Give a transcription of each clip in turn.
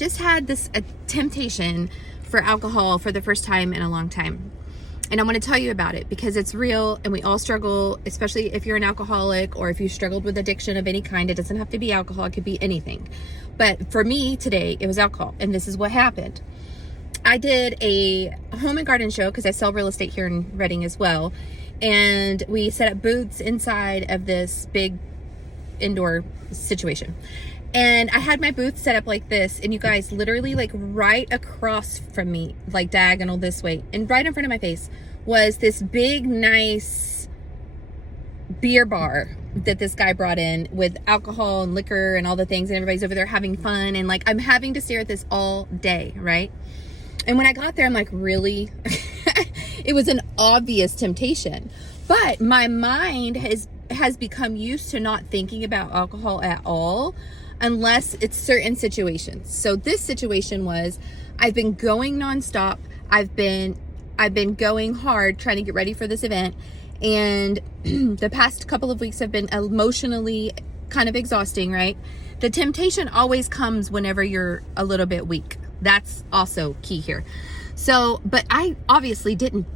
just had this temptation for alcohol for the first time in a long time. And I want to tell you about it because it's real and we all struggle, especially if you're an alcoholic or if you struggled with addiction of any kind. It doesn't have to be alcohol, it could be anything. But for me today, it was alcohol. And this is what happened. I did a home and garden show because I sell real estate here in Redding as well. And we set up booths inside of this big indoor situation. And I had my booth set up like this, and you guys, literally like right across from me, like diagonal this way, and right in front of my face was this big, nice beer bar that this guy brought in with alcohol and liquor and all the things, and everybody's over there having fun, and like I'm having to stare at this all day, right? And when I got there, I'm like, really? It was an obvious temptation, but my mind has become used to not thinking about alcohol at all unless it's certain situations. So this situation was, I've been going nonstop. I've been going hard trying to get ready for this event. And the past couple of weeks have been emotionally kind of exhausting, right? The temptation always comes whenever you're a little bit weak. That's also key here. So, but I obviously didn't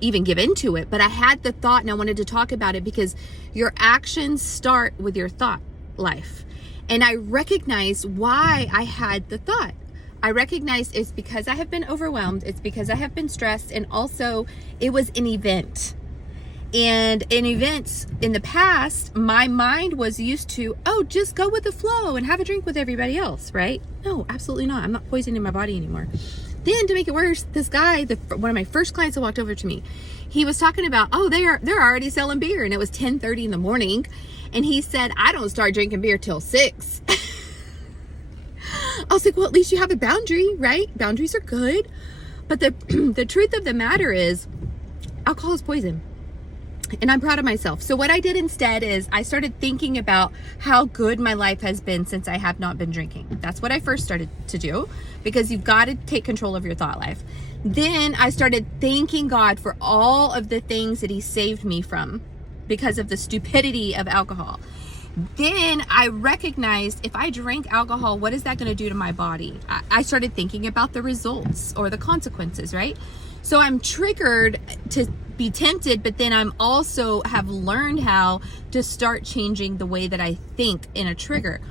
even give into it, but I had the thought and I wanted to talk about it because your actions start with your thought life. And I recognized why I had the thought. I recognized it's because I have been overwhelmed. It's because I have been stressed. And also it was an event. And in events in the past, my mind was used to, oh, just go with the flow and have a drink with everybody else, right? No, absolutely not. I'm not poisoning my body anymore. Then to make it worse, this guy, one of my first clients that walked over to me, he was talking about, oh, they're already selling beer. And it was 10:30 in the morning. And he said, I don't start drinking beer till 6. I was like, well, at least you have a boundary, right? Boundaries are good. But the truth of the matter is alcohol is poison. And I'm proud of myself. So what I did instead is I started thinking about how good my life has been since I have not been drinking. That's what I first started to do, because you've got to take control of your thought life. Then I started thanking God for all of the things that he saved me from because of the stupidity of alcohol. Then I recognized if I drink alcohol, what is that going to do to my body? I started thinking about the results or the consequences, right? So I'm triggered to be tempted, but then I'm also have learned how to start changing the way that I think in a trigger.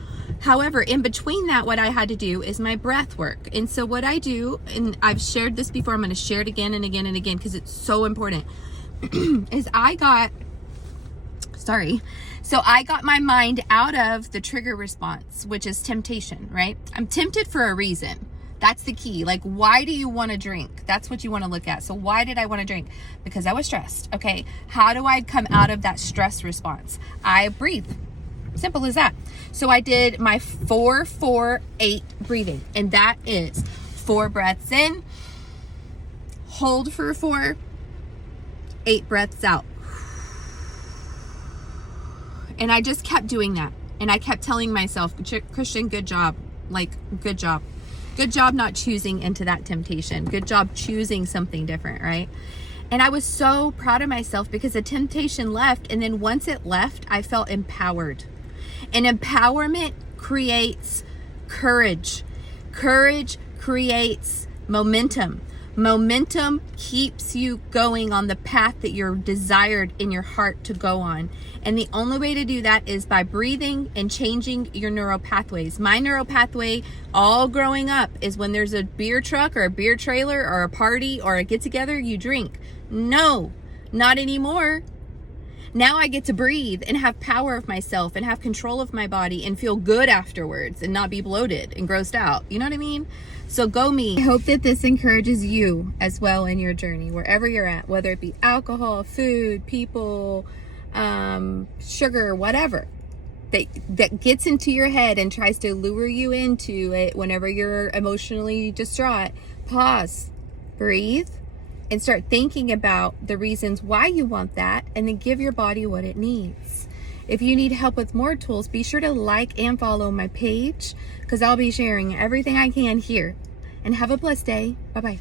However, in between that, what I had to do is my breath work. And so what I do, and I've shared this before, I'm going to share it again and again and again because it's so important, is I got my mind out of the trigger response, which is temptation, right? I'm tempted for a reason. That's the key. Like, why do you want to drink? That's what you want to look at. So why did I want to drink? Because I was stressed. Okay. How do I come out of that stress response? I breathe. Simple as that. So I did my 4-4-8 breathing. And that is 4 breaths in, hold for 4, 8 breaths out. And I just kept doing that. And I kept telling myself, Christian, good job. Like, good job. Good job not choosing into that temptation. Good job choosing something different, right? And I was so proud of myself because the temptation left. And then once it left, I felt empowered. And empowerment creates courage. Courage creates momentum. Momentum keeps you going on the path that you're desired in your heart to go on. And the only way to do that is by breathing and changing your neural pathways. My neural pathway all growing up is when there's a beer truck or a beer trailer or a party or a get together, you drink. No, not anymore. Now I get to breathe and have power of myself and have control of my body and feel good afterwards and not be bloated and grossed out. You know what I mean? So go me. I hope that this encourages you as well in your journey, wherever you're at, whether it be alcohol, food, people, sugar, whatever that gets into your head and tries to lure you into it whenever you're emotionally distraught. Pause, breathe, and start thinking about the reasons why you want that, and then give your body what it needs. If you need help with more tools, be sure to like and follow my page because I'll be sharing everything I can here. And have a blessed day. Bye-bye.